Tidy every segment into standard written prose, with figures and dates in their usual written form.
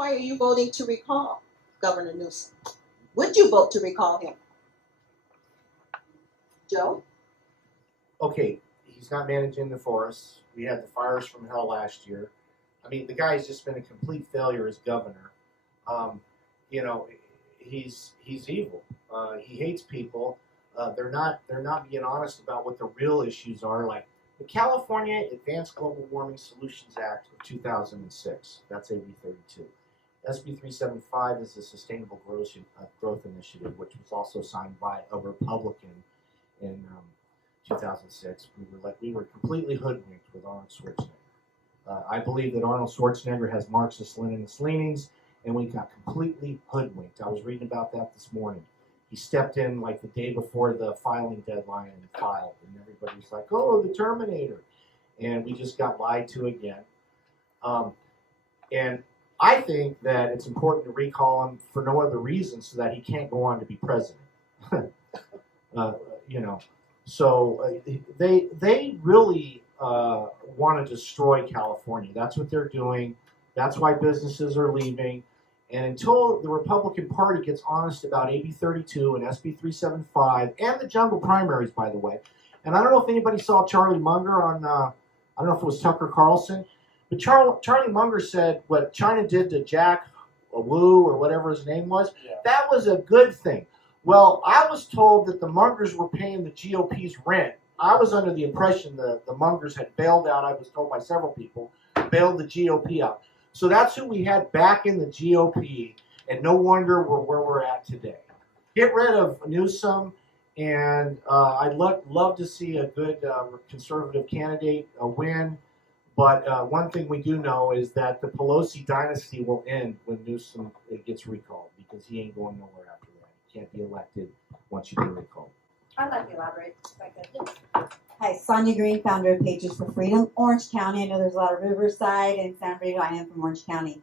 Why are you voting to recall Governor Newsom? Would you vote to recall him? Joe? Okay, he's not managing the forests. We had the fires from hell last year. I mean, the guy's just been a complete failure as governor. You know, he's evil. He hates people. They're not being honest about what the real issues are. Like the California Advanced Global Warming Solutions Act of 2006. That's AB 32. SB 375 is the Sustainable Growth Initiative, which was also signed by a Republican in 2006. We were completely hoodwinked with Arnold Schwarzenegger. I believe that Arnold Schwarzenegger has Marxist-Leninist leanings, and we got completely hoodwinked. I was reading about that this morning. He stepped in like the day before the filing deadline and filed, and everybody's like, "Oh, the Terminator," and we just got lied to again. And I think that it's important to recall him for no other reason so that he can't go on to be president. You know, so they really want to destroy California. That's what they're doing. That's why businesses are leaving. And until the Republican Party gets honest about AB 32 and SB 375 and the jungle primaries, by the way. And I don't know if anybody saw Charlie Munger on, I don't know if it was Tucker Carlson, but Charlie Munger said what China did to Jack Wu or whatever his name was, that was a good thing. Well, I was told that the Mungers were paying the GOP's rent. I was under the impression that the Mungers had bailed out, I was told by several people, bailed the GOP out. So that's who we had back in the GOP, and no wonder we're where we're at today. Get rid of Newsom, and I'd love to see a good conservative candidate win. But one thing we do know is that the Pelosi dynasty will end when Newsom gets recalled, because he ain't going nowhere after that. He can't be elected once you get recalled. I'd like to elaborate. Hi, Sonia Green, founder of Pages for Freedom, Orange County. I know there's a lot of Riverside and San Bernardino. I am from Orange County.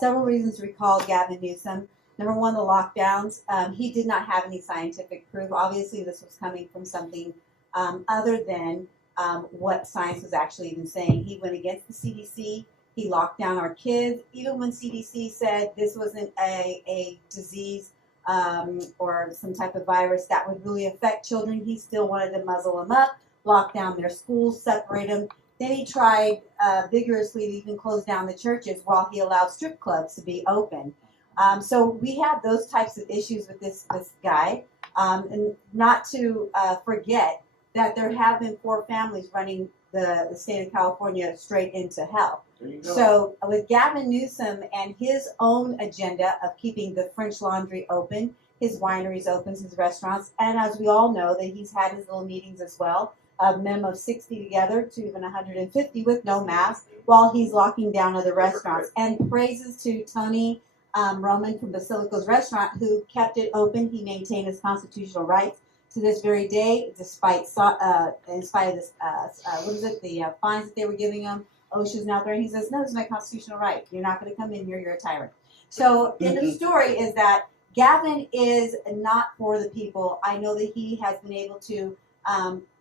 Several reasons to recall Gavin Newsom. Number one, the lockdowns. He did not have any scientific proof. Obviously, this was coming from something other than what science was actually even saying. He went against the CDC. He locked down our kids. Even when CDC said this wasn't a disease or some type of virus that would really affect children, he still wanted to muzzle them up, lock down their schools, separate them. Then he tried vigorously to even close down the churches while he allowed strip clubs to be open. So we have those types of issues with this guy. And not to forget that there have been 4 families running the state of California straight into hell. So with Gavin Newsom and his own agenda of keeping the French Laundry open, his wineries open, his restaurants, and as we all know that he's had his little meetings as well, a minimum of 60 together to even 150 with no mask, while he's locking down other restaurants. And praises to Tony Roman from Basilico's restaurant, who kept it open. He maintained his constitutional rights to this very day, despite in spite of this, the fines that they were giving him. OSHA's now there, and he says, no, it's my constitutional right. You're not going to come in here. You're a tyrant. So the story is that Gavin is not for the people. I know that he has been able to,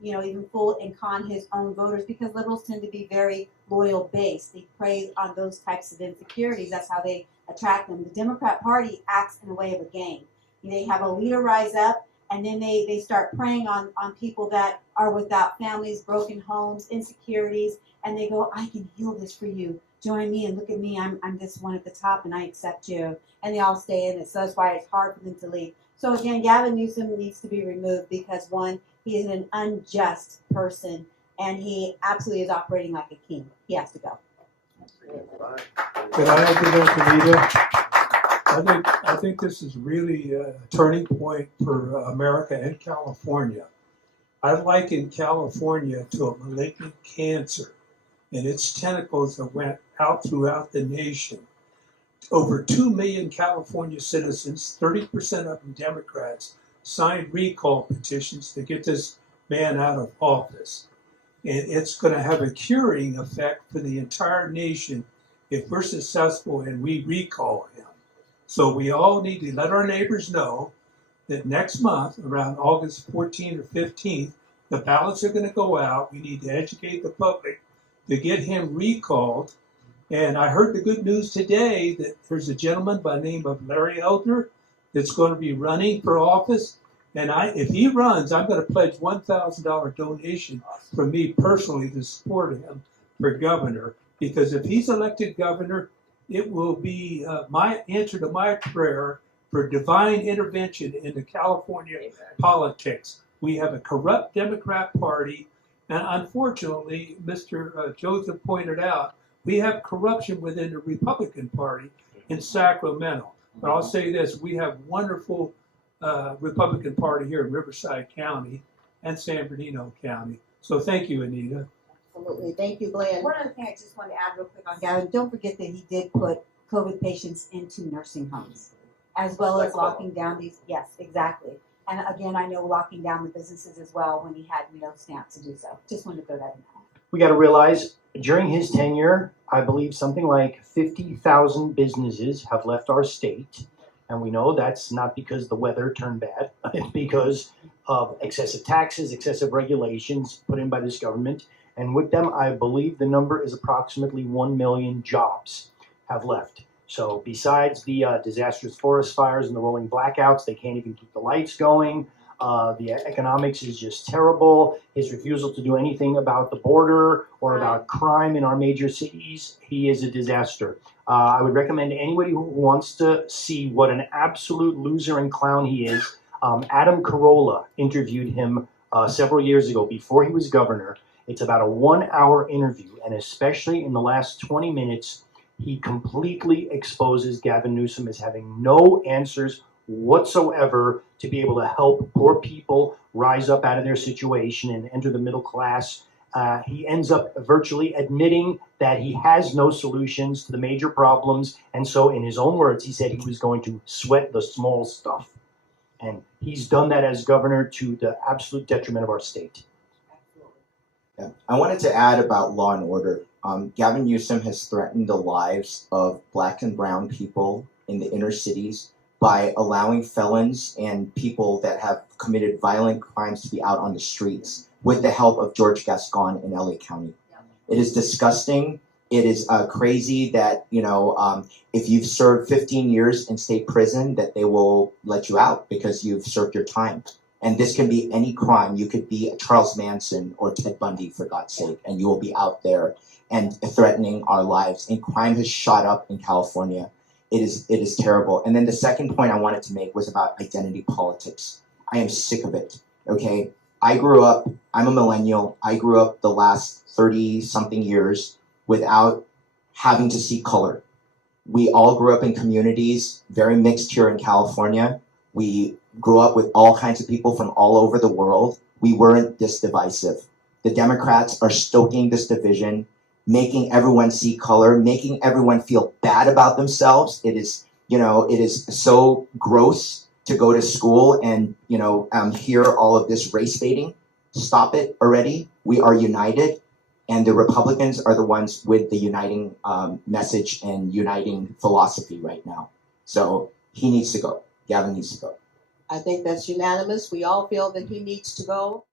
even fool and con his own voters, because liberals tend to be very loyal based. They prey on those types of insecurities. That's how they attract them. The Democrat Party acts in a way of a game. They have a leader rise up, and then they start preying on people that are without families, broken homes, insecurities, and they go, I can heal this for you. Join me and look at me. I'm this one at the top, and I accept you. And they all stay in it. So that's why it's hard for them to leave. So again, Gavin Newsom needs to be removed because, one, he is an unjust person, and he absolutely is operating like a king. He has to go. Can I add to that, Anita? I think this is really a turning point for America and California. I liken California to a malignant cancer and its tentacles that went out throughout the nation. Over 2 million California citizens, 30% of them Democrats, signed recall petitions to get this man out of office. And it's going to have a curing effect for the entire nation if we're successful and we recall him. So we all need to let our neighbors know that next month, around August 14th or 15th, the ballots are going to go out. We need to educate the public to get him recalled. And I heard the good news today that there's a gentleman by the name of Larry Elder that's going to be running for office. And if he runs, I'm going to pledge $1,000 donation from me personally to support him for governor. Because if he's elected governor, it will be my answer to my prayer for divine intervention into California politics. We have a corrupt Democrat Party, and unfortunately, Mr. Joseph pointed out, we have corruption within the Republican Party in Sacramento. But I'll say this, we have wonderful Republican Party here in Riverside County and San Bernardino County. So thank you, Anita. Absolutely. Thank you, Glenn. One other thing I just want to add real quick on Gavin, don't forget that he did put COVID patients into nursing homes, as well as locking down these, yes, exactly. And again, I know locking down the businesses as well when he had no stamp to do so. Just wanted to throw that in there. We got to realize during his tenure, I believe something like 50,000 businesses have left our state. And we know that's not because the weather turned bad. It's because of excessive taxes, excessive regulations put in by this government. And with them, I believe the number is approximately 1 million jobs have left. So besides the disastrous forest fires and the rolling blackouts, they can't even keep the lights going. The economics is just terrible. His refusal to do anything about the border or about crime in our major cities, he is a disaster. I would recommend anybody who wants to see what an absolute loser and clown he is. Adam Carolla interviewed him several years ago before he was governor. It's about a 1-hour interview, and especially in the last 20 minutes, he completely exposes Gavin Newsom as having no answers whatsoever to be able to help poor people rise up out of their situation and enter the middle class. He ends up virtually admitting that he has no solutions to the major problems. And so in his own words, he said he was going to sweat the small stuff. And he's done that as governor to the absolute detriment of our state. Yeah. I wanted to add about law and order. Gavin Newsom has threatened the lives of Black and brown people in the inner cities by allowing felons and people that have committed violent crimes to be out on the streets with the help of George Gascon in LA County. It is disgusting. It is crazy that, if you've served 15 years in state prison, that they will let you out because you've served your time. And this can be any crime. You could be a Charles Manson or Ted Bundy, for God's sake, and you will be out there and threatening our lives. And crime has shot up in California. It is terrible. And then the second point I wanted to make was about identity politics. I am sick of it, okay? I'm a millennial. I grew up the last 30-something years without having to see color. We all grew up in communities, very mixed here in California. We grew up with all kinds of people from all over the world. We weren't this divisive. The Democrats are stoking this division, making everyone see color, making everyone feel bad about themselves. It is so gross to go to school and, hear all of this race baiting. Stop it already. We are united, and the Republicans are the ones with the uniting message and uniting philosophy right now. So he needs to go. Gavin needs to go. I think that's unanimous. We all feel that he needs to go.